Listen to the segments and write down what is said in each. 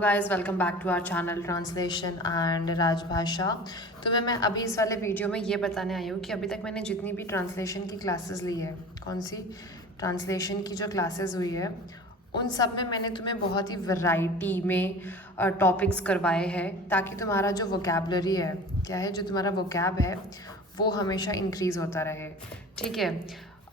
Guys welcome back to our channel translation and Rajbhasha. तो मैं अभी इस वाले वीडियो में ये बताने आई हूँ कि अभी तक मैंने जितनी भी ट्रांसलेशन की क्लासेस ली है, कौन सी ट्रांसलेशन की जो क्लासेस हुई है उन सब में मैंने तुम्हें बहुत ही वैरायटी में टॉपिक्स करवाए हैं ताकि तुम्हारा जो वोकैबलरी है, क्या है जो तुम्हारा वोकैब है वो हमेशा इंक्रीज़ होता रहे। ठीक है।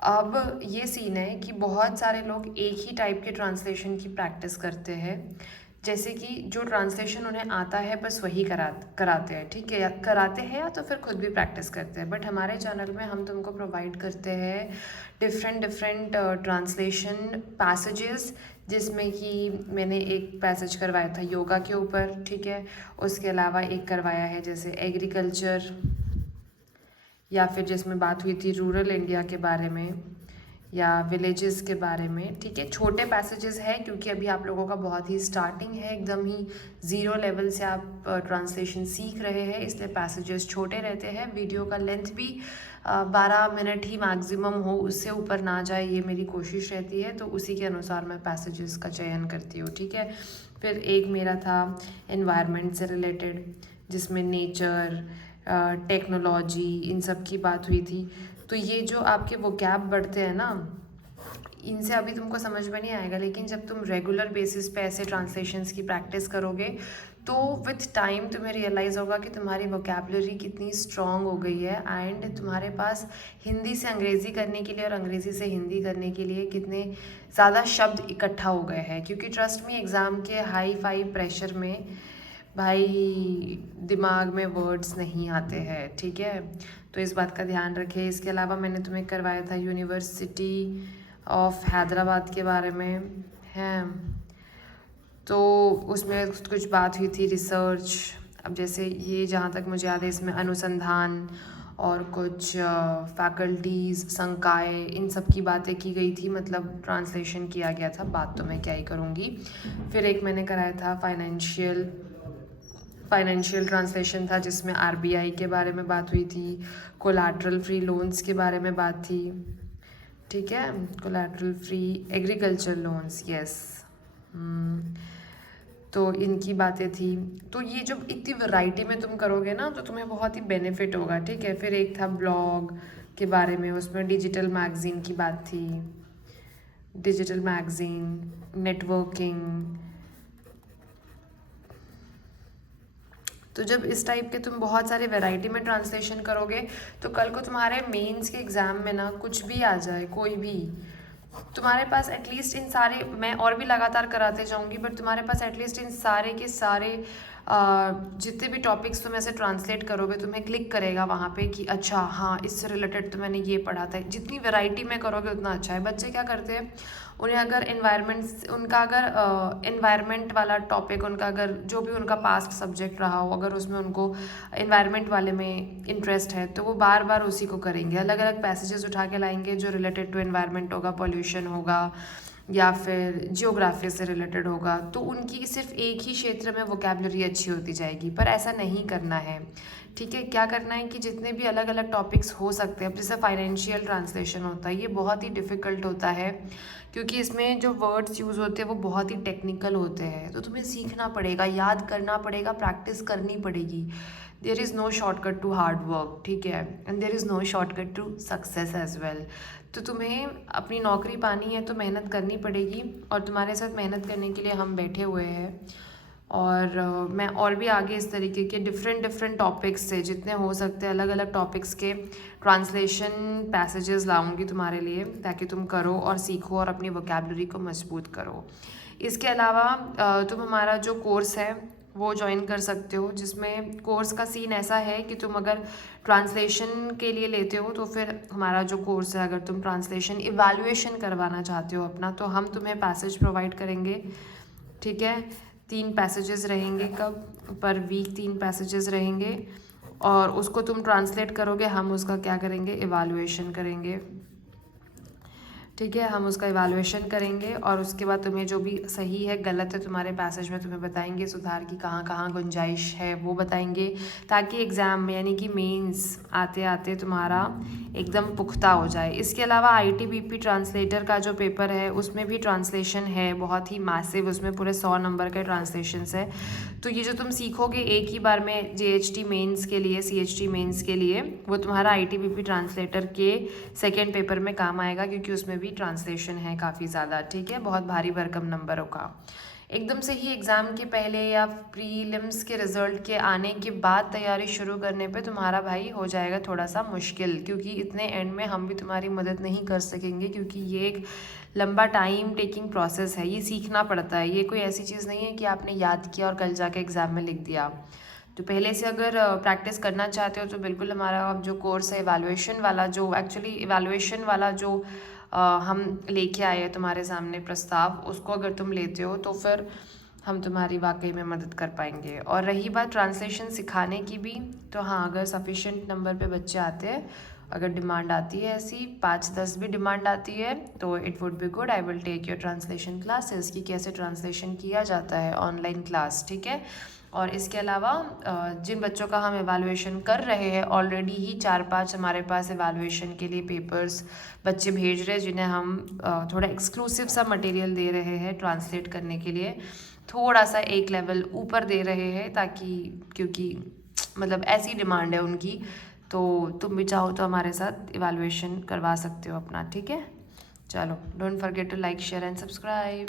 अब ये सीन है कि बहुत सारे लोग एक ही टाइप के ट्रांसलेशन की प्रैक्टिस करते हैं, जैसे कि जो ट्रांसलेशन उन्हें आता है बस वही कराते हैं। ठीक है, या कराते हैं या तो फिर खुद भी प्रैक्टिस करते हैं। बट हमारे चैनल में हम तुमको प्रोवाइड करते हैं डिफरेंट ट्रांसलेशन पैसेजेस, जिसमें कि मैंने एक पैसेज करवाया था योगा के ऊपर। ठीक है, उसके अलावा एक करवाया है जैसे एग्रीकल्चर, या फिर जिसमें बात हुई थी रूरल इंडिया के बारे में या विलेजेस के बारे में। ठीक है, छोटे पैसेजेस है क्योंकि अभी आप लोगों का बहुत ही स्टार्टिंग है, एकदम ही ज़ीरो लेवल से आप ट्रांसलेशन सीख रहे हैं, इसलिए पैसेजेस छोटे रहते हैं। वीडियो का लेंथ भी 12 मिनट ही मैक्सिमम हो, उससे ऊपर ना जाए, ये मेरी कोशिश रहती है। तो उसी के अनुसार मैं पैसेजेस का चयन करती हूँ। ठीक है, फिर एक मेरा था एनवायरनमेंट से रिलेटेड, जिसमें नेचर, टेक्नोलॉजी, इन सब की बात हुई थी। तो ये जो आपके वोकैब बढ़ते हैं ना, इनसे अभी तुमको समझ में नहीं आएगा, लेकिन जब तुम रेगुलर बेसिस पे ऐसे ट्रांसलेशंस की प्रैक्टिस करोगे तो विथ टाइम तुम्हें रियलाइज़ होगा कि तुम्हारी वोकैबलरी कितनी स्ट्रॉन्ग हो गई है एंड तुम्हारे पास हिंदी से अंग्रेज़ी करने के लिए और अंग्रेज़ी से हिंदी करने के लिए कितने ज़्यादा शब्द इकट्ठा हो गए हैं। क्योंकि ट्रस्ट मी, एग्ज़ाम के हाई फाई प्रेशर में भाई दिमाग में वर्ड्स नहीं आते हैं। ठीक है, तो इस बात का ध्यान रखें। इसके अलावा मैंने तुम्हें करवाया था यूनिवर्सिटी ऑफ हैदराबाद के बारे में है, तो उसमें कुछ बात हुई थी रिसर्च। अब जैसे ये जहाँ तक मुझे याद है, इसमें अनुसंधान और कुछ फैकल्टीज़, संकाय, इन सब की बातें की गई थी, मतलब ट्रांसलेशन किया गया था। बात तो मैं क्या ही करूँगी। फिर एक मैंने कराया था फाइनेंशियल ट्रांसलेशन था, जिसमें आरबीआई के बारे में बात हुई थी, कोलैटरल फ्री लोन्स के बारे में बात थी। ठीक है, collateral free agriculture loans, yes. तो इनकी बातें थी। तो ये जब इतनी वैरायटी में तुम करोगे ना तो तुम्हें बहुत ही बेनिफिट होगा। ठीक है, फिर एक था ब्लॉग के बारे में, उसमें डिजिटल मैगज़ीन की बात थी, डिजिटल मैगज़ीन, नेटवर्किंग। तो जब इस टाइप के तुम बहुत सारे वैरायटी में ट्रांसलेशन करोगे तो कल को तुम्हारे मेंस के एग्ज़ाम में ना कुछ भी आ जाए, कोई भी, तुम्हारे पास एटलीस्ट इन सारे, मैं और भी लगातार कराते जाऊंगी, बट तुम्हारे पास एटलीस्ट इन सारे के सारे जितने भी टॉपिक्स तुम ऐसे ट्रांसलेट करोगे, तुम्हें क्लिक करेगा वहाँ पे कि अच्छा हाँ, इससे रिलेटेड तो मैंने ये पढ़ा था। जितनी वैरायटी में करोगे उतना अच्छा है। बच्चे क्या करते हैं, उन्हें अगर एनवायरनमेंट वाला टॉपिक, उनका अगर जो भी उनका पास्ट सब्जेक्ट रहा हो, अगर उसमें उनको एनवायरनमेंट वाले में इंटरेस्ट है तो वो बार बार उसी को करेंगे। अलग अलग पैसेजेस उठा के लाएंगे जो रिलेटेड टू एनवायरनमेंट होगा, पॉल्यूशन होगा, या फिर जियोग्राफी से रिलेटेड होगा। तो उनकी सिर्फ एक ही क्षेत्र में वोकैबलरी अच्छी होती जाएगी, पर ऐसा नहीं करना है। ठीक है, क्या करना है कि जितने भी अलग अलग टॉपिक्स हो सकते हैं, जैसे फाइनेंशियल ट्रांसलेशन होता है, ये बहुत ही डिफ़िकल्ट होता है क्योंकि इसमें जो वर्ड्स यूज़ होते हैं वो बहुत ही टेक्निकल होते हैं। तो तुम्हें सीखना पड़ेगा, याद करना पड़ेगा, प्रैक्टिस करनी पड़ेगी। There is no shortcut to hard work. ठीक है, and there is no shortcut to success as well. तो तुम्हें अपनी नौकरी पानी है तो मेहनत करनी पड़ेगी, और तुम्हारे साथ मेहनत करने के लिए हम बैठे हुए हैं। और मैं और भी आगे इस तरीके के डिफरेंट टॉपिक्स से, जितने हो सकते हैं अलग अलग टॉपिक्स के ट्रांसलेशन पैसेजेस लाऊंगी तुम्हारे लिए, ताकि तुम करो और सीखो और अपनी वोकैबलरी को मजबूत करो। इसके अलावा तुम हमारा जो कोर्स है वो ज्वाइन कर सकते हो, जिसमें कोर्स का सीन ऐसा है कि तुम अगर ट्रांसलेशन के लिए लेते हो तो फिर हमारा जो कोर्स है, अगर तुम ट्रांसलेशन इवैल्यूएशन करवाना चाहते हो अपना, तो हम तुम्हें पैसेज प्रोवाइड करेंगे। ठीक है, 3 पैसेजेस रहेंगे, कब पर वीक 3 पैसेजेस रहेंगे, और उसको तुम ट्रांसलेट करोगे, हम उसका क्या करेंगे, इवैल्यूएशन करेंगे। ठीक है। हम उसका इवैल्यूएशन करेंगे और उसके बाद तुम्हें जो भी सही है गलत है तुम्हारे पैसेज में तुम्हें बताएंगे, सुधार की कहाँ कहाँ गुंजाइश है वो बताएंगे, ताकि एग्ज़ाम में यानी कि मेंस आते आते तुम्हारा एकदम पुख्ता हो जाए। इसके अलावा ITBP ट्रांसलेटर का जो पेपर है उसमें भी ट्रांसलेशन है, बहुत ही मैसिव, उसमें पूरे 100 नंबर के ट्रांसलेशंस है। तो ये जो तुम सीखोगे एक ही बार में JHT मेंस के लिए, CHT मेंस के लिए, वो तुम्हारा ITBP ट्रांसलेटर के सेकेंड पेपर में काम आएगा, क्योंकि उसमें भी ट्रांसलेशन है काफ़ी ज़्यादा। ठीक है, बहुत भारी भरकम नंबरों का। एकदम से ही एग्ज़ाम के पहले या प्रीलिम्स के रिज़ल्ट के आने के बाद तैयारी शुरू करने पे तुम्हारा भाई हो जाएगा थोड़ा सा मुश्किल, क्योंकि इतने एंड में हम भी तुम्हारी मदद नहीं कर सकेंगे, क्योंकि ये एक लंबा टाइम टेकिंग प्रोसेस है, ये सीखना पड़ता है। ये कोई ऐसी चीज़ नहीं है कि आपने याद किया और कल जाके एग्ज़ाम में लिख दिया। तो पहले से अगर प्रैक्टिस करना चाहते हो तो बिल्कुल हमारा जो कोर्स है इवैल्यूएशन वाला, जो एक्चुअली इवैल्यूएशन वाला जो हम लेके आए हैं तुम्हारे सामने प्रस्ताव, उसको अगर तुम लेते हो तो फिर हम तुम्हारी वाकई में मदद कर पाएंगे। और रही बात ट्रांसलेशन सिखाने की भी, तो हाँ, अगर सफिशेंट नंबर पे बच्चे आते हैं, अगर डिमांड आती है ऐसी 5-10 भी डिमांड आती है, तो it would be good, I will take your translation classes कि कैसे ट्रांसलेशन किया जाता है, ऑनलाइन क्लास। ठीक है। और इसके अलावा जिन बच्चों का हम एवैल्यूएशन कर रहे हैं, ऑलरेडी ही 4-5 हमारे पास एवैल्यूएशन के लिए पेपर्स बच्चे भेज रहे हैं, जिन्हें हम थोड़ा एक्सक्लूसिव सा मटेरियल दे रहे हैं ट्रांसलेट करने के लिए, थोड़ा सा एक लेवल ऊपर दे रहे हैं, ताकि क्योंकि मतलब ऐसी डिमांड है उनकी। तो तुम भी चाहो तो हमारे साथ इवैल्यूएशन करवा सकते हो अपना। ठीक है, चलो, don't forget to like, share and subscribe.